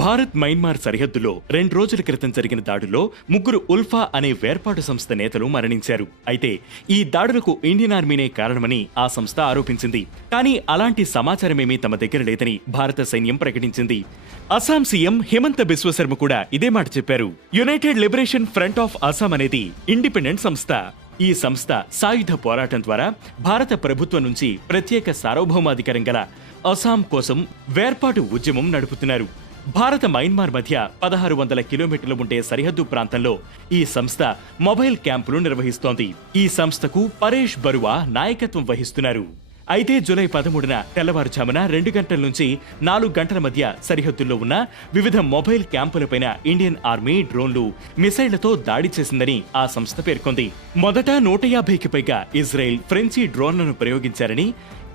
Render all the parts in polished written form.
Bharat Myanmar సరిహద్దులో 2 రోజుల క్రితం జరిగిన దాడుల్లో 3 ఉల్ఫా అనే వేర్పాటు సంస్థ నేతలు మరణించారు. అయితే ఈ దాడులకు ఇండియన్ ఆర్మీనే కారణమని ఆ సంస్థ ఆరోపించింది. కానీ అలాంటి సమాచారమేమీ తమ దగ్గర లేదని భారత సైన్యం ప్రకటించింది. అస్సాం సీఎం హిమంత బిశ్వ శర్మ కూడా ఇదే మాట చెప్పారు. United liberation front of Assam అనేది ఇండిపెండెంట్ సంస్థ. ఈ సంస్థ సాయుధ పోరాటం ద్వారా భారత ప్రభుత్వం నుంచి ప్రత్యేక సార్వభౌమాధికారం గల అస్సాం కోసం వేర్పాటు ఉద్యమం నడుపుతున్నారు. భారత మయన్మార్ మధ్య 1600 కిలోమీటర్లు ఉండే సరిహద్దు ప్రాంతంలో ఈ సంస్థ మొబైల్ క్యాంపులు నిర్వహిస్తోంది. ఈ సంస్థకు పరేష్ బరువా నాయకత్వం వహిస్తున్నారు. అయితే జూలై 13న తెల్లవారుజామున 2 గంటల నుంచి 4 గంటల మధ్య సరిహద్దుల్లో ఉన్న వివిధ మొబైల్ క్యాంపులపైన ఇండియన్ ఆర్మీ డ్రోన్లు, మిసైళ్లతో దాడి చేసిందని ఆ సంస్థ పేర్కొంది. మొదట 150కి పైగా ఇజ్రాయెల్, ఫ్రెంచి డ్రోన్లను ప్రయోగించారని,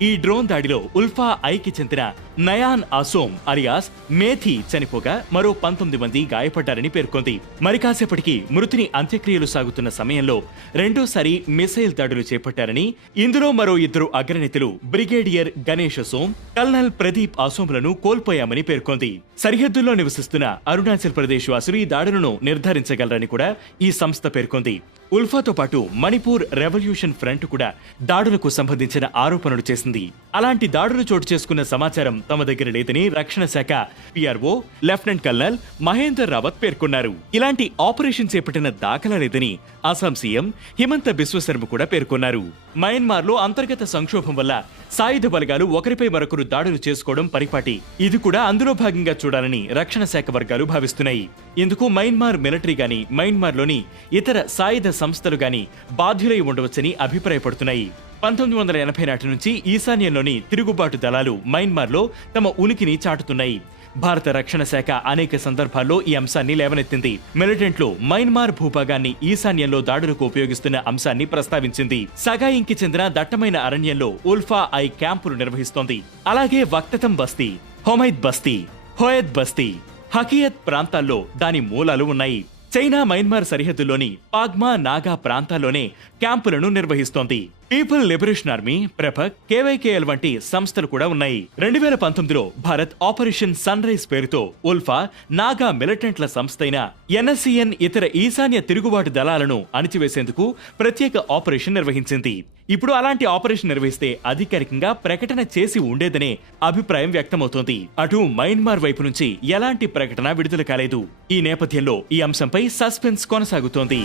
ఈ డ్రోన్ దాడిలో ఉల్ఫా ఐకి చెందిన నయాన్ అసోమ్ అలియాస్ మేథీ చనిపోగా మరో 19 మంది గాయపడ్డారని పేర్కొంది. మరి కాసేపటికి మృతుని అంత్యక్రియలు సాగుతున్న సమయంలో రెండోసారి మిసైల్ దాడులు చేపట్టారని, ఇందులో మరో 2 అగ్రనేతలు బ్రిగేడియర్ గణేష్ అసోమ్, కల్నల్ ప్రదీప్ అసోంలను కోల్పోయామని పేర్కొంది. సరిహద్దుల్లో నివసిస్తున్న అరుణాచల్ ప్రదేశ్ వాసులు ఈ దాడులను నిర్ధారించగలరని కూడా ఈ సంస్థ పేర్కొంది. ఉల్ఫాతో పాటు మణిపూర్ రెవల్యూషన్ ఫ్రంట్ కూడా దాడులకు సంబంధించిన ఆరోపణలు చేసింది. అలాంటి దాడులు చోటు చేసుకున్న సమాచారం తమ దగ్గర లేదని రక్షణ శాఖ PRO lieutenant colonel Mahender Rawat పేర్కొన్నారు. ఇలాంటి ఆపరేషన్ చేపట్టిన దాఖలా లేదని అస్సాం సీఎం హిమంత బిశ్వ శర్మ కూడా పేర్కొన్నారు. మయన్మార్లో అంతర్గత సంక్షోభం వల్ల సాయుధ బలగాలు ఒకరిపై మరొకరు దాడులు చేసుకోవడం పరిపాటి. ఇది కూడా అందులో భాగంగా చూడాలని రక్షణ శాఖ వర్గాలు భావిస్తున్నాయి. ఇందుకు మయన్మార్ మిలిటరీ గాని, మయన్మార్లోని ఇతర సాయుధ సంస్థలు గాని బాధ్యులై ఉండవచ్చని అభిప్రాయపడుతున్నాయి. 1980 నాటి నుంచి ఈశాన్యంలోని తిరుగుబాటు దళాలు మయన్మార్లో తమ ఉనికిని చాటుతున్నాయి. భారత రక్షణ శాఖ అనేక సందర్భాల్లో ఈ అంశాన్ని లేవనెత్తింది. మిలిటెంట్లు మయన్మార్ భూభాగాన్ని ఈశాన్యంలో దాడులకు ఉపయోగిస్తున్న అంశాన్ని ప్రస్తావించింది. సగాయింకి చెందిన దట్టమైన అరణ్యంలో ఉల్ఫా ఐ క్యాంపులు నిర్వహిస్తోంది. అలాగే వక్తతం బస్తీ, హొమైద్ బస్తీ, హోయద్ బస్తీ, హకియత్ ప్రాంతాల్లో దాని మూలాలు ఉన్నాయి. చైనా మయన్మార్ సరిహద్దులోని పాగ్మా, నాగా ప్రాంతాల్లోనే క్యాంపులను నిర్వహిస్తోంది. పీపుల్ లిబరేషన్ ఆర్మీ, ప్రభక్, కేవైకేఎల్ వంటి సంస్థలు కూడా ఉన్నాయి. 2019లో భారత్ ఆపరేషన్ సన్ రైజ్ పేరుతో ఉల్ఫా, నాగా మిలిటెంట్ల సంస్థ అయిన ఎన్ఎస్సిఎన్ ఇతర ఈశాన్య తిరుగుబాటు దళాలను అణిచివేసేందుకు ప్రత్యేక ఆపరేషన్ నిర్వహించింది. ఇప్పుడు అలాంటి ఆపరేషన్ నిర్వహిస్తే అధికారికంగా ప్రకటన చేసి ఉండేదనే అభిప్రాయం వ్యక్తమవుతోంది. అటు మయన్మార్ వైపు నుంచి ఎలాంటి ప్రకటన విడుదల కాలేదు. ఈ నేపథ్యంలో ఈ అంశంపై సస్పెన్స్ కొనసాగుతోంది.